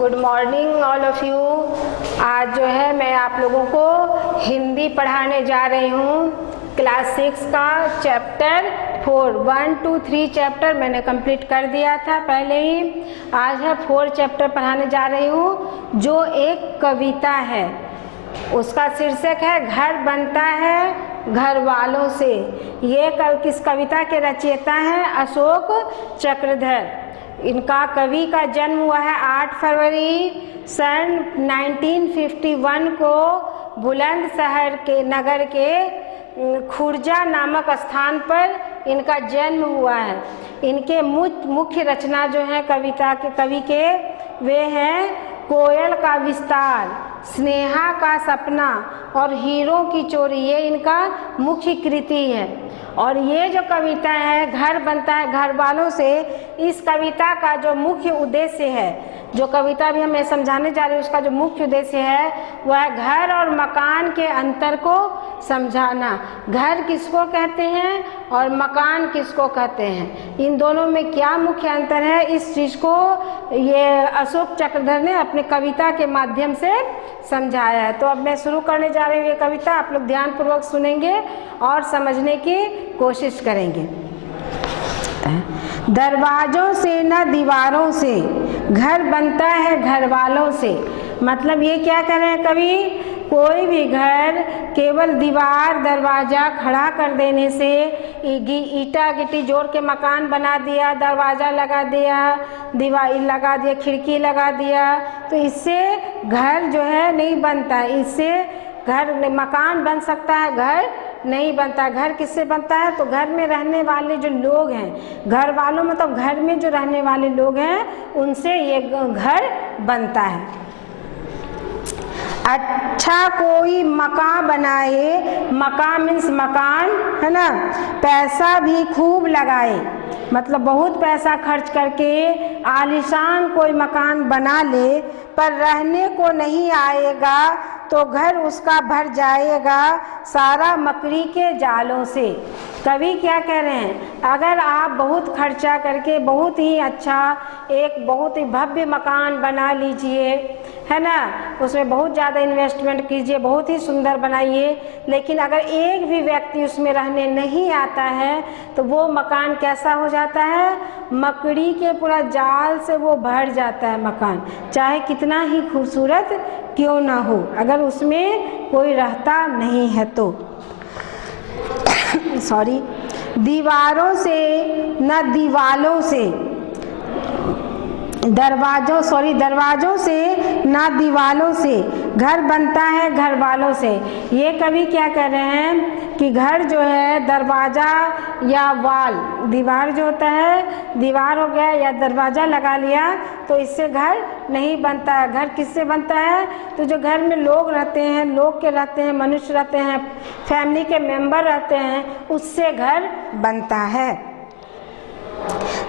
Good morning all of you. आज जो है मैं आप लोगों को हिंदी पढ़ाने जा रही हूँ। क्लास 6 का चैप्टर 4 1 2 3 चैप्टर मैंने कंप्लीट कर दिया था पहले ही। आज है 4 चैप्टर पढ़ाने जा रही हूँ, जो एक कविता है। उसका शीर्षक है घर बनता है घर वालों से। ये किस कविता के रचयिता हैं? अशोक चक्रधर। इनका कवि का जन्म हुआ है 8 फरवरी सन 1951 को बुलंदशहर के नगर के खुर्जा नामक स्थान पर इनका जन्म हुआ है। इनके मुख्य रचना जो है कविता के कवि के वे हैं कोयल का विस्तार, स्नेहा का सपना और हीरो की चोरी। ये इनका मुख्य कृति है। और ये जो कविता है घर बनता है घर वालों से, इस कविता का जो मुख्य उद्देश्य है, जो कविता भी हमें समझाने जा रही है, उसका जो मुख्य उद्देश्य है वह है घर और मकान के अंतर को समझाना। घर किसको कहते हैं और मकान किसको कहते हैं, इन दोनों में क्या मुख्य अंतर है, इस चीज़ को ये अशोक चक्रधर ने अपने कविता के माध्यम से समझाया है। तो अब मैं शुरू करने जा रही हूँ ये कविता। आप लोग ध्यानपूर्वक सुनेंगे और समझने की कोशिश करेंगे। दरवाजों से न दीवारों से घर बनता है घर वालों से। मतलब ये क्या कह रहे हैं कवि? कोई भी घर केवल दीवार दरवाज़ा खड़ा कर देने से, ईटा गिट्टी जोड़ के मकान बना दिया, दरवाज़ा लगा दिया, दीवार लगा दिया, खिड़की लगा दिया, तो इससे घर जो है नहीं बनता है। इससे घर मकान बन सकता है, घर नहीं बनता। घर किससे बनता है? तो घर में रहने वाले जो लोग हैं, घर वालों मतलब घर में जो रहने वाले लोग हैं, उनसे ये घर बनता है। अच्छा कोई मकान बनाए, मकान मीन्स मकान है ना, पैसा भी खूब लगाए, मतलब बहुत पैसा खर्च करके आलीशान कोई मकान बना ले, पर रहने को नहीं आएगा तो घर उसका भर जाएगा सारा मकड़ी के जालों से। कवि क्या कह रहे हैं? अगर आप बहुत खर्चा करके बहुत ही अच्छा एक बहुत ही भव्य मकान बना लीजिए, है ना, उसमें बहुत ज़्यादा इन्वेस्टमेंट कीजिए, बहुत ही सुंदर बनाइए, लेकिन अगर एक भी व्यक्ति उसमें रहने नहीं आता है तो वो मकान कैसा हो जाता है? मकड़ी के पूरा जाल से वो भर जाता है मकान, चाहे कितना ही खूबसूरत क्यों ना हो, अगर उसमें कोई रहता नहीं है तो। सॉरी, दीवारों से न दीवालों से, दरवाजों से ना दीवालों से घर बनता है घर वालों से। ये कवि क्या कह रहे हैं कि घर जो है दरवाज़ा या वाल, दीवार जो होता है, दीवार हो गया या दरवाज़ा लगा लिया तो इससे घर नहीं बनता है। घर किससे बनता है? तो जो घर में लोग रहते हैं, लोग के रहते हैं, मनुष्य रहते हैं, फैमिली के मेंबर रहते हैं, उससे घर बनता है।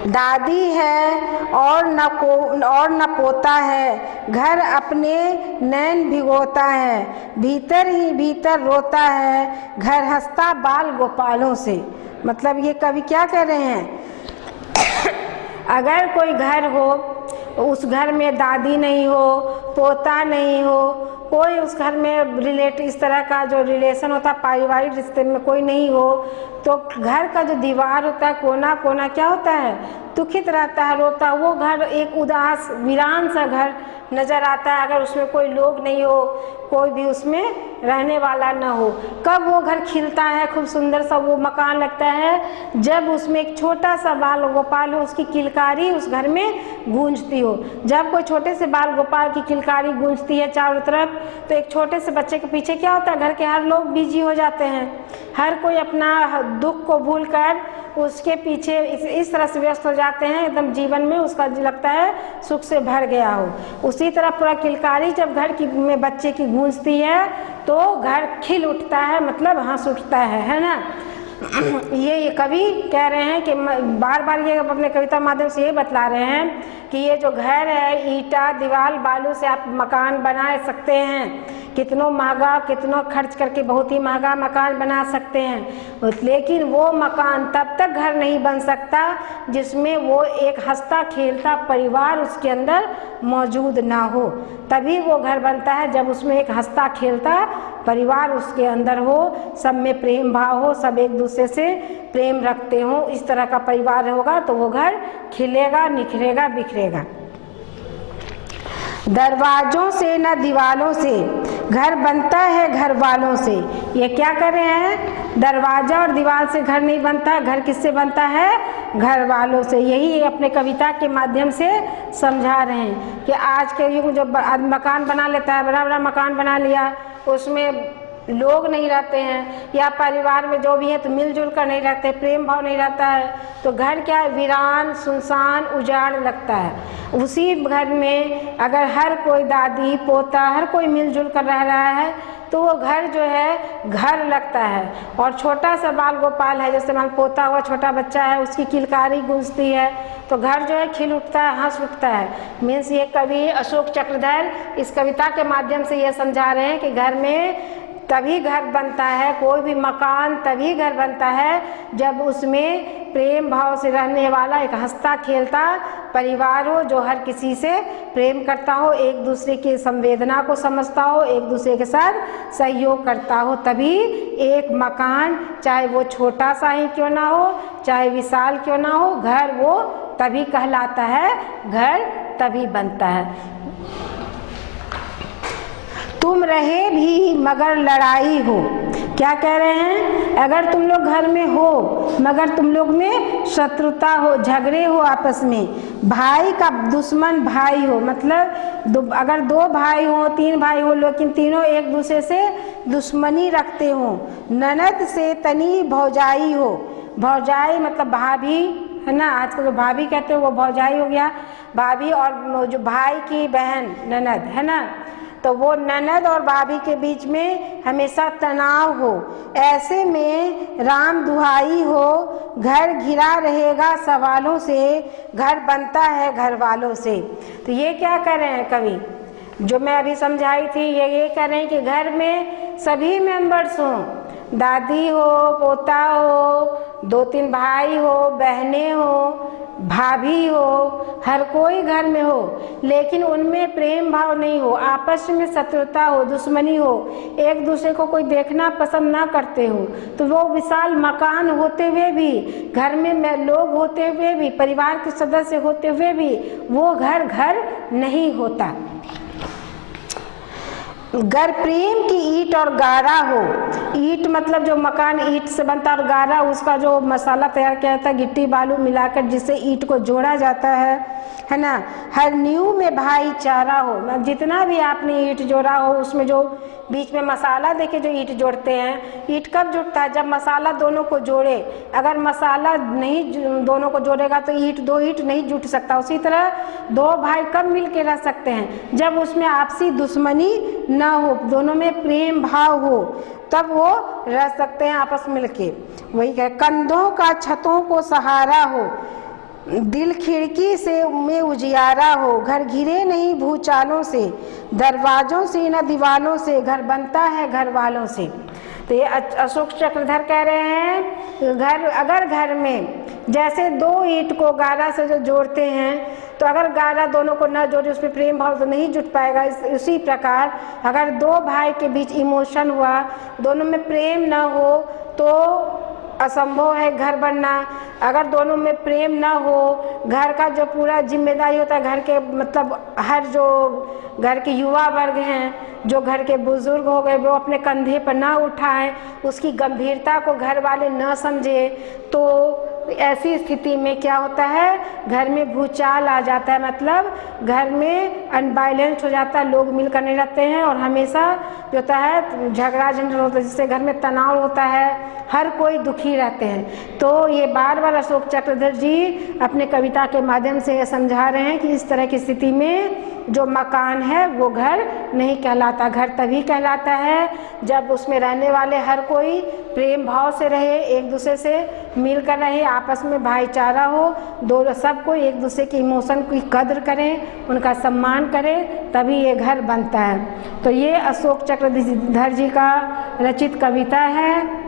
दादी है और न पोता है, घर अपने नैन भिगोता है, भीतर ही भीतर रोता है, घर हंसता बाल गोपालों से। मतलब ये कवि क्या कह रहे हैं? अगर कोई घर हो, उस घर में दादी नहीं हो, पोता नहीं हो, कोई उस घर में रिलेटिव इस तरह का जो रिलेशन होता है पारिवारिक रिश्ते में कोई नहीं हो, तो घर का जो दीवार होता है, कोना कोना क्या होता है? दुखित रहता है, रोता है। वो घर एक उदास वीरान सा घर नज़र आता है अगर उसमें कोई लोग नहीं हो, कोई भी उसमें रहने वाला ना हो। कब वो घर खिलता है, खूब सुंदर सा वो मकान लगता है, जब उसमें एक छोटा सा बाल गोपाल हो, उसकी किलकारी उस घर में गूंजती हो। जब कोई छोटे से बाल गोपाल की किलकारी गूंजती है चारों तरफ, तो एक छोटे से बच्चे के पीछे क्या होता है? घर के हर लोग बिजी हो जाते हैं, हर कोई अपना दुख को भूलकर उसके पीछे इस तरह से व्यस्त हो जाते हैं, एकदम जीवन में उसका लगता है सुख से भर गया हो। उसी तरह पूरा किलकारी जब घर की में बच्चे की गूंजती है तो घर खिल उठता है, मतलब हंस उठता है ना। ये कवि कह रहे हैं कि बार बार ये अपने कविता माध्यम से ये बतला रहे हैं कि ये जो घर है, ईटा दीवार बालू से आप मकान बना सकते हैं, कितनों महंगा, कितनों खर्च करके बहुत ही महंगा मकान बना सकते हैं, लेकिन वो मकान तब तक घर नहीं बन सकता जिसमें वो एक हंसता खेलता परिवार उसके अंदर मौजूद ना हो। तभी वो घर बनता है जब उसमें एक हंसता खेलता परिवार उसके अंदर हो, सब में प्रेम भाव हो, सब एक दूसरे से प्रेम रखते हो। इस तरह का परिवार होगा तो वो घर खिलेगा, निखरेगा, बिखरेगा। दरवाजों से न दीवालों से घर बनता है घर वालों से। ये क्या कर रहे हैं? दरवाजा और दीवार से घर नहीं बनता, घर किससे बनता है? घर वालों से। यही अपने कविता के माध्यम से समझा रहे हैं कि आज के युग जो मकान बना लेता है, बड़ा बड़ा मकान बना लिया, उसमें लोग नहीं रहते हैं, या परिवार में जो भी है तो मिलजुल कर नहीं रहते, प्रेम भाव नहीं रहता है, तो घर क्या है? वीरान, सुनसान, उजाड़ लगता है। उसी घर में अगर हर कोई दादी पोता हर कोई मिलजुल कर रह रहा है तो वो घर जो है घर लगता है। और छोटा सा बाल गोपाल है, जैसे मान पोता हुआ छोटा बच्चा है, उसकी किलकारी गूंजती है तो घर जो है खिल उठता है, हंस उठता है। मीन्स ये कवि अशोक चक्रधर इस कविता के माध्यम से ये समझा रहे हैं कि घर में तभी घर बनता है, कोई भी मकान तभी घर बनता है जब उसमें प्रेम भाव से रहने वाला एक हंसता खेलता परिवार हो, जो हर किसी से प्रेम करता हो, एक दूसरे की संवेदना को समझता हो, एक दूसरे के साथ सहयोग करता हो। तभी एक मकान, चाहे वो छोटा सा ही क्यों ना हो, चाहे विशाल क्यों ना हो, घर वो तभी कहलाता है, घर तभी बनता है। तुम रहे भी मगर लड़ाई हो। क्या कह रहे हैं? अगर तुम लोग घर में हो मगर तुम लोग में शत्रुता हो, झगड़े हो आपस में, भाई का दुश्मन भाई हो, मतलब अगर दो भाई हो, तीन भाई हो, लेकिन तीनों एक दूसरे से दुश्मनी रखते हो, ननद से तनी भौजाई हो। भौजाई मतलब भाभी है ना, आजकल जो भाभी कहते हो वो भौजाई हो गया, भाभी, और जो भाई की बहन ननद है ना, तो वो ननद और भाभी के बीच में हमेशा तनाव हो। ऐसे में राम दुहाई हो, घर घिरा रहेगा सवालों से, घर बनता है घर वालों से। तो ये क्या कर रहे हैं कवि, जो मैं अभी समझाई थी, ये कर रहे हैं कि घर में सभी मेंबर्स हों, दादी हो, पोता हो, दो तीन भाई हो, बहनें हो, भाभी हो, हर कोई घर में हो, लेकिन उनमें प्रेम भाव नहीं हो, आपस में शत्रुता हो, दुश्मनी हो, एक दूसरे को कोई देखना पसंद ना करते हो, तो वो विशाल मकान होते हुए भी, घर में लोग होते हुए भी, परिवार के सदस्य होते हुए भी वो घर घर नहीं होता। घर प्रेम की ईट और गारा हो। ईट मतलब जो मकान ईट से बनता, और गारा उसका जो मसाला तैयार किया जाता है, गिट्टी बालू मिलाकर जिससे ईट को जोड़ा जाता है ना। हर नींव में भाईचारा हो, जितना भी आपने ईट जोड़ा हो उसमें जो बीच में मसाला देके जो ईट जोड़ते हैं, ईट कब जुड़ता है? जब मसाला दोनों को जोड़े। अगर मसाला नहीं दोनों को जोड़ेगा तो दो ईट नहीं जुट सकता। उसी तरह दो भाई कब मिल के रह सकते हैं? जब उसमें आपसी दुश्मनी ना हो, दोनों में प्रेम भाव हो, तब वो रह सकते हैं आपस मिलके। वही कह, कंधों का छतों को सहारा हो, दिल खिड़की से में उजियारा हो, घर घिरे नहीं भूचालों से, दरवाजों से न दीवालों से, घर बनता है घर वालों से। तो ये अशोक चक्रधर कह रहे हैं, घर अगर घर में जैसे दो ईंट को गारा से जो जोड़ते हैं, तो अगर गारा दोनों को न जोड़े उसमें प्रेम भाव तो नहीं जुट पाएगा। इसी प्रकार अगर दो भाई के बीच इमोशन हुआ, दोनों में प्रेम न हो तो असंभव है घर बनना। अगर दोनों में प्रेम ना हो, घर का जो पूरा जिम्मेदारी होता है, घर के मतलब हर जो घर के युवा वर्ग हैं, जो घर के बुजुर्ग हो गए, वो अपने कंधे पर ना उठाएं, उसकी गंभीरता को घर वाले न समझे, तो ऐसी स्थिति में क्या होता है, घर में भूचाल आ जाता है, मतलब घर में अनबैलेंस हो जाता है, लोग मिलकर नहीं रहते हैं, और हमेशा जो होता है झगड़ा झंझट होता है, जिससे घर में तनाव होता है, हर कोई दुखी रहते हैं। तो ये बार बार अशोक चक्रधर जी अपने कविता कविता के माध्यम से ये समझा रहे हैं कि इस तरह की स्थिति में जो मकान है वो घर नहीं कहलाता। घर तभी कहलाता है जब उसमें रहने वाले हर कोई प्रेम भाव से रहे, एक दूसरे से मिलकर रहे, आपस में भाईचारा हो, दो सब कोई एक दूसरे के इमोशन की कद्र करें, उनका सम्मान करें, तभी ये घर बनता है। तो ये अशोक चक्रधर जी का रचित कविता है।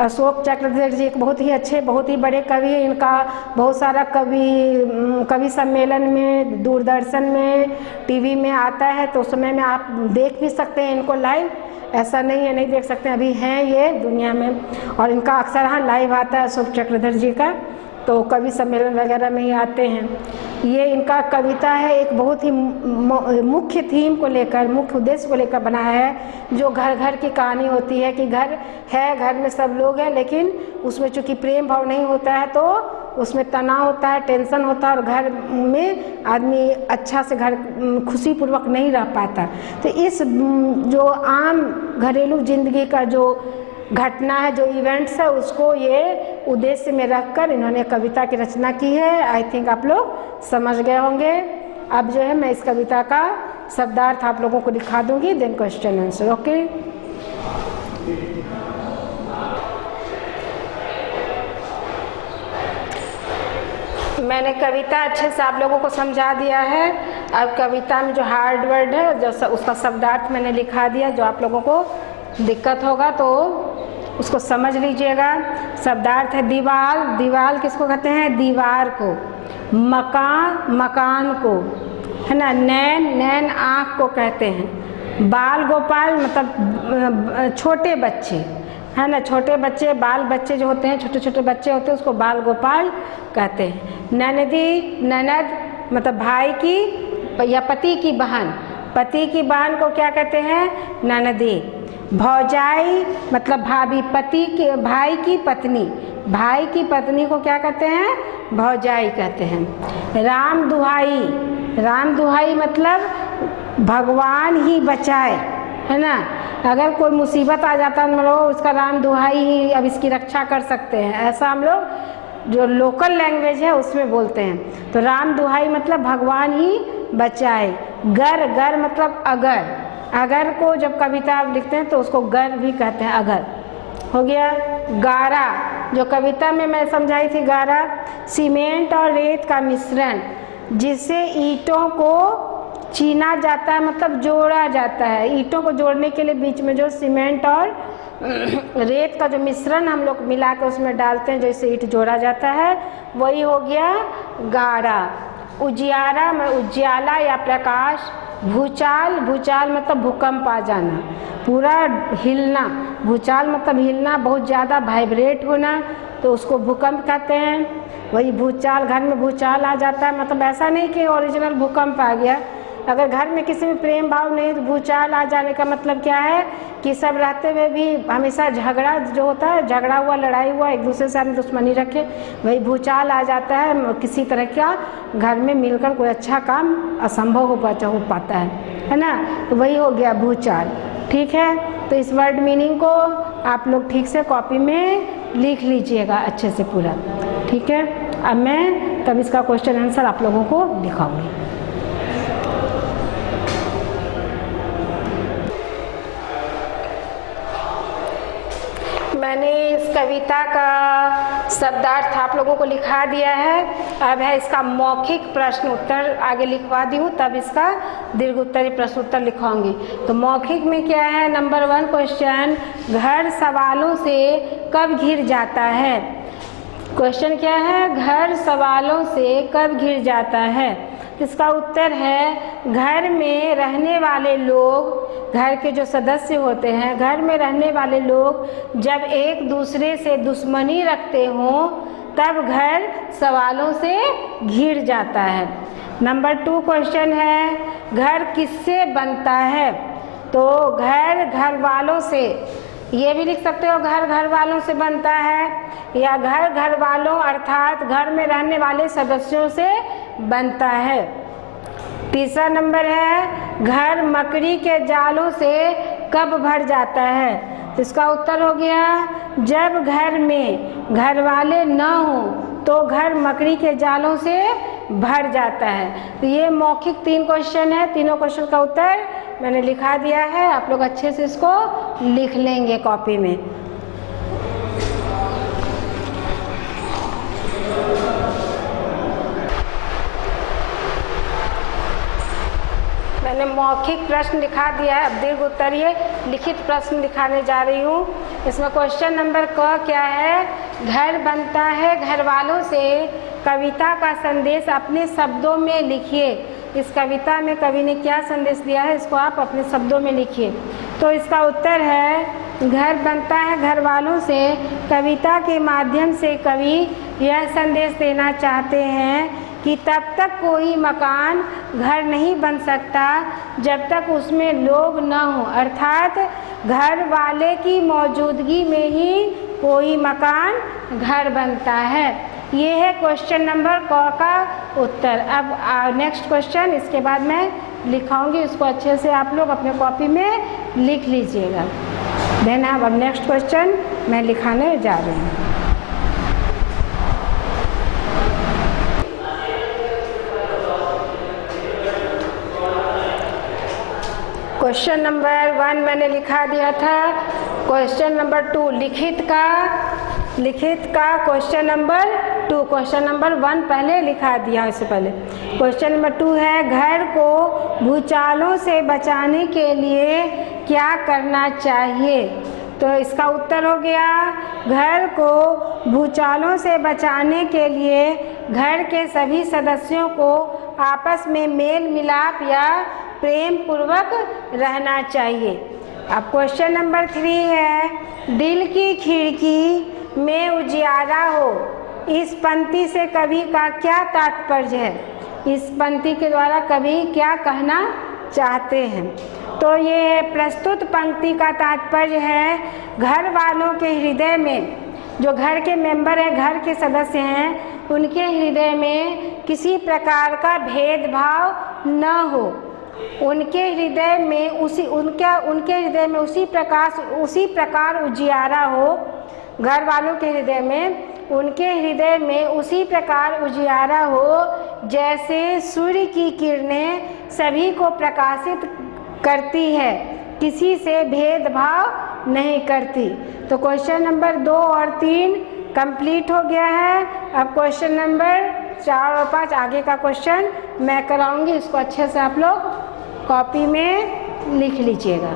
अशोक चक्रधर जी एक बहुत ही अच्छे, बहुत ही बड़े कवि हैं। इनका बहुत सारा कवि सम्मेलन में, दूरदर्शन में, टीवी में आता है, तो उस समय में आप देख भी सकते हैं इनको लाइव। ऐसा नहीं है नहीं देख सकते, अभी हैं ये दुनिया में। और इनका अक्सर हाँ लाइव आता है अशोक चक्रधर जी का, तो कवि सम्मेलन वगैरह में ही आते हैं। ये इनका कविता है, एक बहुत ही मुख्य थीम को लेकर, मुख्य उद्देश्य को लेकर बनाया है। जो घर घर की कहानी होती है कि घर है, घर में सब लोग हैं, लेकिन उसमें चूँकि प्रेम भाव नहीं होता है तो उसमें तनाव होता है, टेंशन होता है, और घर में आदमी अच्छा से घर खुशीपूर्वक नहीं रह पाता। तो इस जो आम घरेलू जिंदगी का जो घटना है, जो इवेंट्स है, उसको ये उद्देश्य में रखकर इन्होंने कविता की रचना की है। आई थिंक आप लोग समझ गए होंगे। अब जो है मैं इस कविता का शब्दार्थ आप लोगों को दिखा दूंगी, देन क्वेश्चन आंसर। ओके, मैंने कविता अच्छे से आप लोगों को समझा दिया है। अब कविता में जो हार्ड वर्ड है, जो उसका शब्दार्थ मैंने लिखा दिया। जो आप लोगों को दिक्कत होगा तो उसको समझ लीजिएगा। शब्दार्थ है दीवार, दीवार किसको कहते हैं? दीवार को। मकान, मकान को, है ना। नैन, नैन आँख को कहते हैं। बाल गोपाल मतलब छोटे बच्चे, है ना। छोटे बच्चे, बाल बच्चे जो होते हैं, छोटे छोटे बच्चे होते हैं, उसको बाल गोपाल कहते हैं। ननदी, ननद मतलब भाई की या पति की बहन, पति की बहन को क्या कहते हैं? ननदी। भौजाई मतलब भाभी, पति के भाई की पत्नी, भाई की पत्नी को क्या कहते हैं? भौजाई कहते हैं। राम दुहाई, राम दुहाई मतलब भगवान ही बचाए, है ना। अगर कोई मुसीबत आ जाता है हम लोग उसका राम दुहाई ही अब इसकी रक्षा कर सकते हैं, ऐसा हम लोग जो लोकल लैंग्वेज है उसमें बोलते हैं। तो राम दुहाई मतलब भगवान ही बचाए। गर, गर मतलब अगर, अगर को जब कविता आप लिखते हैं तो उसको गर भी कहते हैं, अगर। हो गया। गारा, जो कविता में मैं समझाई थी, गारा सीमेंट और रेत का मिश्रण जिसे ईंटों को चीना जाता है, मतलब जोड़ा जाता है। ईंटों को जोड़ने के लिए बीच में जो सीमेंट और रेत का जो मिश्रण हम लोग मिला के उसमें डालते हैं, जो इससे ईंट जोड़ा जाता है, वही हो गया गारा। उजियारा में उज्याला या प्रकाश। भूचाल, भूचाल मतलब भूकंप आ जाना, पूरा हिलना। भूचाल मतलब हिलना, बहुत ज़्यादा वाइब्रेट होना, तो उसको भूकंप कहते हैं। वही भूचाल, घर में भूचाल आ जाता है, मतलब ऐसा नहीं कि ओरिजिनल भूकंप आ गया। अगर घर में किसी में प्रेम भाव नहीं तो भूचाल आ जाने का मतलब क्या है कि सब रहते हुए भी हमेशा झगड़ा जो होता है, झगड़ा हुआ, लड़ाई हुआ, एक दूसरे से हम दुश्मनी रखे, वही भूचाल आ जाता है। किसी तरह का घर में मिलकर कोई अच्छा काम असंभव हो पाता है ना। तो वही हो गया भूचाल। ठीक है, तो इस वर्ड मीनिंग को आप लोग ठीक से कॉपी में लिख लीजिएगा अच्छे से पूरा। ठीक है, अब मैं तब इसका क्वेश्चन आंसर आप लोगों को दिखाऊंगी। मैंने इस कविता का शब्दार्थ आप लोगों को लिखा दिया है। अब है इसका मौखिक प्रश्न उत्तर आगे लिखवा दी हूँ, तब इसका दीर्घ उत्तरी प्रश्न उत्तर लिखवाऊंगी। तो मौखिक में क्या है? नंबर 1 क्वेश्चन, घर सवालों से कब घिर जाता है? क्वेश्चन क्या है? घर सवालों से कब घिर जाता है? इसका उत्तर है घर में रहने वाले लोग, घर के जो सदस्य होते हैं, घर में रहने वाले लोग जब एक दूसरे से दुश्मनी रखते हों तब घर सवालों से घिर जाता है। नंबर 2 क्वेश्चन है घर किससे बनता है? तो घर घर वालों से, ये भी लिख सकते हो घर घर वालों से बनता है, या घर घर वालों अर्थात घर में रहने वाले सदस्यों से बनता है। तीसरा नंबर है घर मकड़ी के जालों से कब भर जाता है? तो इसका उत्तर हो गया जब घर में घर वाले न हो तो घर मकड़ी के जालों से भर जाता है। तो ये मौखिक 3 क्वेश्चन है। तीनों क्वेश्चन का उत्तर मैंने लिखा दिया है, आप लोग अच्छे से इसको लिख लेंगे कॉपी में। मैंने मौखिक प्रश्न लिखा दिया है, अब दीर्घ उत्तरीय लिखित प्रश्न लिखाने जा रही हूँ। इसमें क्वेश्चन नंबर क क्या है, घर बनता है घर वालों से कविता का संदेश अपने शब्दों में लिखिए। इस कविता में कवि ने क्या संदेश दिया है, इसको आप अपने शब्दों में लिखिए। तो इसका उत्तर है, घर बनता है घर वालों से कविता के माध्यम से कवि यह संदेश देना चाहते हैं कि तब तक कोई मकान घर नहीं बन सकता जब तक उसमें लोग न हो, अर्थात घर वाले की मौजूदगी में ही कोई मकान घर बनता है। ये है क्वेश्चन नंबर क का उत्तर। अब नेक्स्ट क्वेश्चन, इसके बाद मैं लिखाऊंगी, उसको अच्छे से आप लोग अपने कॉपी में लिख लीजिएगा। देन अब नेक्स्ट क्वेश्चन मैं लिखाने जा रही हूँ। क्वेश्चन नंबर 1 मैंने लिखा दिया था। क्वेश्चन नंबर 2 लिखित का क्वेश्चन नंबर 2, क्वेश्चन नंबर 1 पहले लिखा दिया इससे पहले। क्वेश्चन नंबर 2 है, घर को भूचालों से बचाने के लिए क्या करना चाहिए। तो इसका उत्तर हो गया, घर को भूचालों से बचाने के लिए घर के सभी सदस्यों को आपस में मेल मिलाप या प्रेम पूर्वक रहना चाहिए। अब क्वेश्चन नंबर 3 है, दिल की खिड़की में उजियारा हो, इस पंक्ति से कवि का क्या तात्पर्य है। इस पंक्ति के द्वारा कवि क्या कहना चाहते हैं। तो ये प्रस्तुत पंक्ति का तात्पर्य है, घर वालों के हृदय में, जो घर के मेंबर हैं, घर के सदस्य हैं, उनके हृदय में किसी प्रकार का भेदभाव न हो। उनके हृदय में उसी प्रकार उजियारा हो। घर वालों के हृदय में, उनके हृदय में उसी प्रकार उजियारा हो जैसे सूर्य की किरणें सभी को प्रकाशित करती है, किसी से भेदभाव नहीं करती। तो क्वेश्चन नंबर 2 और 3 कंप्लीट हो गया है। अब क्वेश्चन नंबर 4 और 5 आगे का क्वेश्चन मैं कराऊंगी, इसको अच्छे से आप लोग कॉपी में लिख लीजिएगा।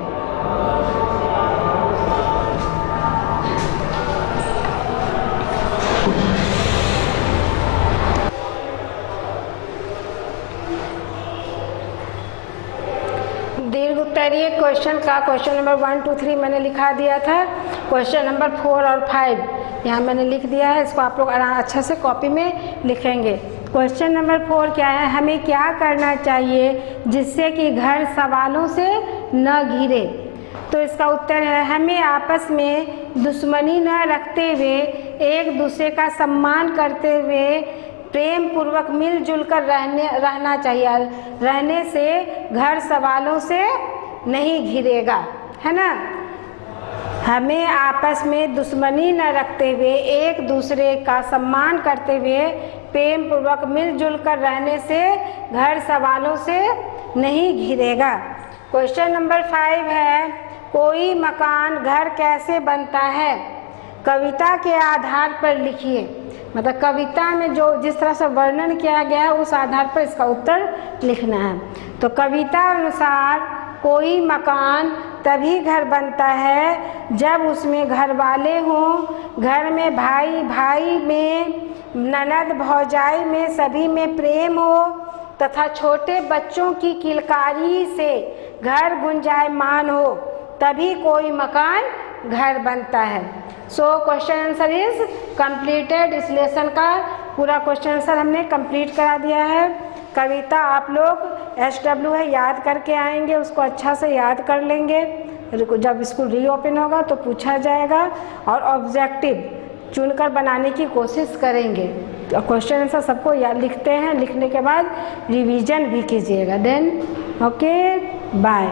दीर्घ उत्तरीय क्वेश्चन का क्वेश्चन नंबर 1, 2, 3 मैंने लिखा दिया था। क्वेश्चन नंबर 4 और 5 यहाँ मैंने लिख दिया है, इसको आप लोग अच्छा से कॉपी में लिखेंगे। क्वेश्चन नंबर 4 क्या है, हमें क्या करना चाहिए जिससे कि घर सवालों से न घिरे। तो इसका उत्तर है, हमें आपस में दुश्मनी न रखते हुए एक दूसरे का सम्मान करते हुए प्रेम पूर्वक मिलजुल कर रहना चाहिए। रहने से घर सवालों से नहीं घिरेगा, है ना। हमें आपस में दुश्मनी न रखते हुए एक दूसरे का सम्मान करते हुए प्रेम पूर्वक मिलजुल कर रहने से घर सवालों से नहीं घिरेगा। क्वेश्चन नंबर 5 है, कोई मकान घर कैसे बनता है, कविता के आधार पर लिखिए। मतलब कविता में जो जिस तरह से वर्णन किया गया है उस आधार पर इसका उत्तर लिखना है। तो कविता अनुसार कोई मकान तभी घर बनता है जब उसमें घर वाले हों, घर में भाई भाई में, ननद भौजाई में, सभी में प्रेम हो तथा छोटे बच्चों की किलकारी से घर गुंजायमान हो, तभी कोई मकान घर बनता है। So question answer is completed. इस लेसन का पूरा क्वेश्चन आंसर हमने कंप्लीट करा दिया है। कविता आप लोग SW है याद करके आएंगे, उसको अच्छा से याद कर लेंगे। जब स्कूल रीओपन होगा तो पूछा जाएगा और ऑब्जेक्टिव चुनकर बनाने की कोशिश करेंगे। तो क्वेश्चन आंसर सबको याद लिखते हैं, लिखने के बाद रिवीजन भी कीजिएगा। Then okay bye.